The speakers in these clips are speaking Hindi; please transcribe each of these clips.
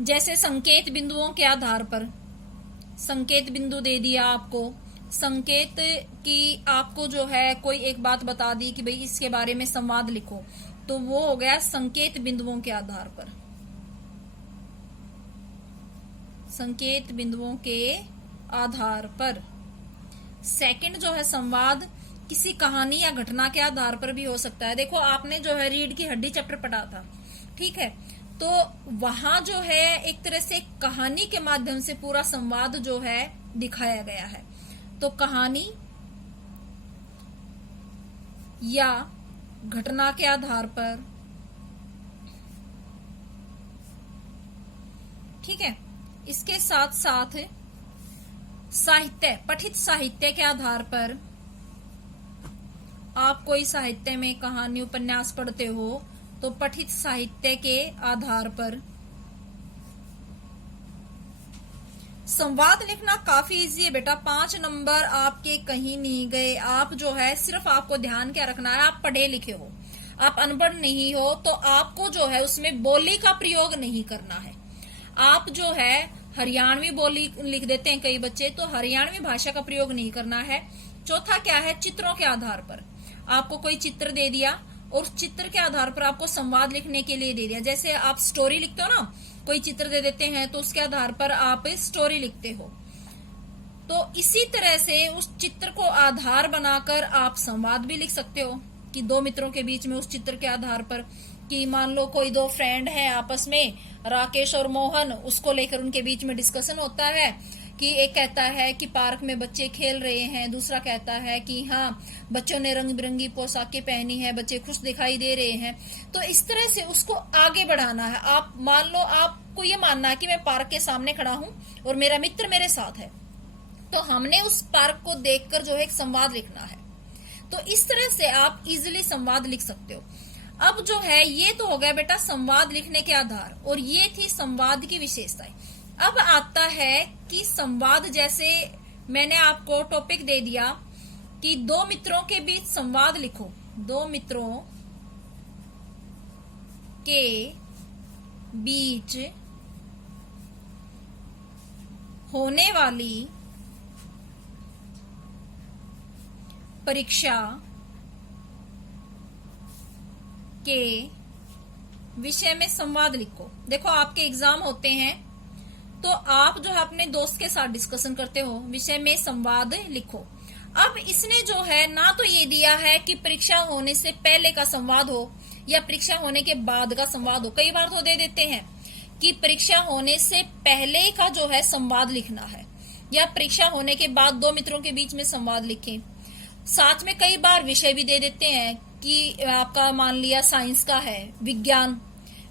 जैसे संकेत बिंदुओं के आधार पर, संकेत बिंदु दे दिया आपको, संकेत की आपको जो है कोई एक बात बता दी कि भाई इसके बारे में संवाद लिखो, तो वो हो गया संकेत बिंदुओं के आधार पर, संकेत बिंदुओं के आधार पर। सेकंड जो है संवाद किसी कहानी या घटना के आधार पर भी हो सकता है। देखो आपने जो है रीढ़ की हड्डी चैप्टर पढ़ा था, ठीक है, तो वहां जो है एक तरह से कहानी के माध्यम से पूरा संवाद जो है दिखाया गया है। तो कहानी या घटना के आधार पर, ठीक है। इसके साथ साथ साहित्य, पठित साहित्य के आधार पर, आप कोई साहित्य में कहानी उपन्यास पढ़ते हो तो पठित साहित्य के आधार पर। संवाद लिखना काफी इजी है बेटा, 5 नंबर आपके कहीं नहीं गए। आप जो है सिर्फ आपको ध्यान क्या रखना है, आप पढ़े लिखे हो, आप अनपढ़ नहीं हो, तो आपको जो है उसमें बोली का प्रयोग नहीं करना है। आप जो है हरियाणवी बोली लिख देते हैं कई बच्चे, तो हरियाणवी भाषा का प्रयोग नहीं करना है। चौथा क्या है, चित्रों के आधार पर, आपको कोई चित्र दे दिया और चित्र के आधार पर आपको संवाद लिखने के लिए दे दिया। जैसे आप स्टोरी लिखते हो ना, कोई चित्र दे देते हैं तो उसके आधार पर आप स्टोरी लिखते हो, तो इसी तरह से उस चित्र को आधार बनाकर आप संवाद भी लिख सकते हो कि दो मित्रों के बीच में उस चित्र के आधार पर, कि मान लो कोई दो फ्रेंड हैं आपस में, राकेश और मोहन, उसको लेकर उनके बीच में डिस्कशन होता है कि एक कहता है कि पार्क में बच्चे खेल रहे हैं, दूसरा कहता है कि हाँ बच्चों ने रंग बिरंगी पोशाकें पहनी है, बच्चे खुश दिखाई दे रहे हैं। तो इस तरह से उसको आगे बढ़ाना है। आप मान लो आपको ये मानना है कि मैं पार्क के सामने खड़ा हूं और मेरा मित्र मेरे साथ है, तो हमने उस पार्क को देखकर जो है एक संवाद लिखना है। तो इस तरह से आप इजिली संवाद लिख सकते हो। अब जो है ये तो हो गया बेटा संवाद लिखने के आधार, और ये थी संवाद की विशेषताएं। अब आता है कि संवाद, जैसे मैंने आपको टॉपिक दे दिया कि दो मित्रों के बीच संवाद लिखो, दो मित्रों के बीच होने वाली परीक्षा के विषय में संवाद लिखो। देखो आपके एग्जाम होते हैं तो आप जो है अपने दोस्त के साथ डिस्कशन करते हो, विषय में संवाद लिखो। अब इसने जो है ना तो ये दिया है कि परीक्षा होने से पहले का संवाद हो या परीक्षा होने के बाद का संवाद हो। कई बार तो दे देते हैं कि परीक्षा होने से पहले का जो है संवाद लिखना है, या परीक्षा होने के बाद दो मित्रों के बीच में संवाद लिखें। साथ में कई बार विषय भी दे देते हैं कि आपका मान लिया साइंस का है,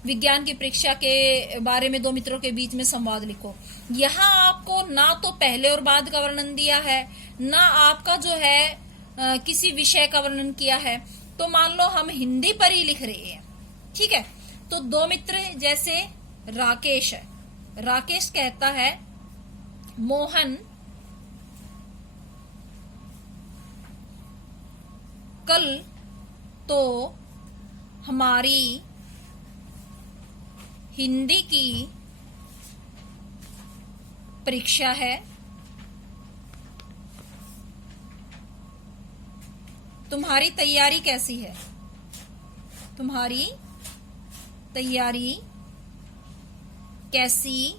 विज्ञान की परीक्षा के बारे में दो मित्रों के बीच में संवाद लिखो। यहाँ आपको ना तो पहले और बाद का वर्णन दिया है, ना आपका जो है किसी विषय का वर्णन किया है। तो मान लो हम हिंदी पर ही लिख रहे हैं, ठीक है, तो दो मित्र, जैसे राकेश है, राकेश कहता है मोहन कल तो हमारी हिंदी की परीक्षा है, तुम्हारी तैयारी कैसी है, तुम्हारी तैयारी कैसी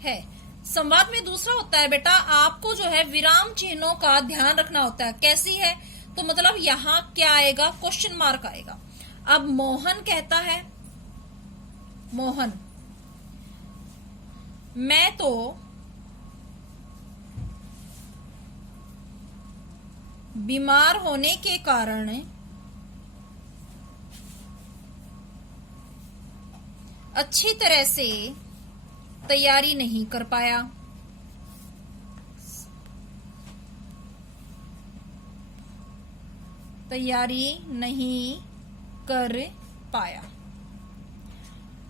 है। संवाद में दूसरा होता है बेटा, आपको जो है विराम चिन्हों का ध्यान रखना होता है। कैसी है तो मतलब यहां क्या आएगा, क्वेश्चन मार्क आएगा। अब मोहन कहता है, मोहन मैं तो बीमार होने के कारण अच्छी तरह से तैयारी नहीं कर पाया। तैयारी नहीं कर पाया।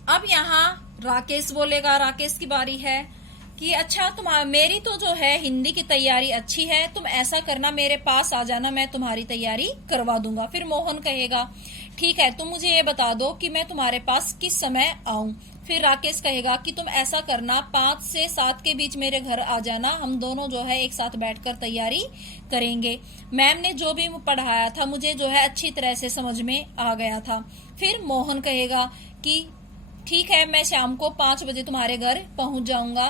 अब यहाँ राकेश बोलेगा, राकेश की बारी है कि अच्छा मेरी तो जो है हिंदी की तैयारी अच्छी है, तुम ऐसा करना मेरे पास आ जाना, मैं तुम्हारी तैयारी करवा दूंगा। फिर मोहन कहेगा ठीक है, तुम मुझे ये बता दो कि मैं तुम्हारे पास किस समय आऊं। फिर राकेश कहेगा कि तुम ऐसा करना, 5 से 7 के बीच मेरे घर आ जाना, हम दोनों जो है एक साथ बैठकर तैयारी करेंगे। मैम ने जो भी पढ़ाया था मुझे जो है अच्छी तरह से समझ में आ गया था। फिर मोहन कहेगा कि ठीक है, मैं शाम को 5 बजे तुम्हारे घर पहुंच जाऊंगा।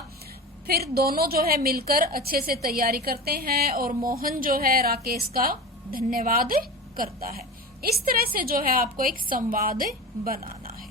फिर दोनों जो है मिलकर अच्छे से तैयारी करते हैं और मोहन जो है राकेश का धन्यवाद करता है। इस तरह से जो है आपको एक संवाद बनाना है।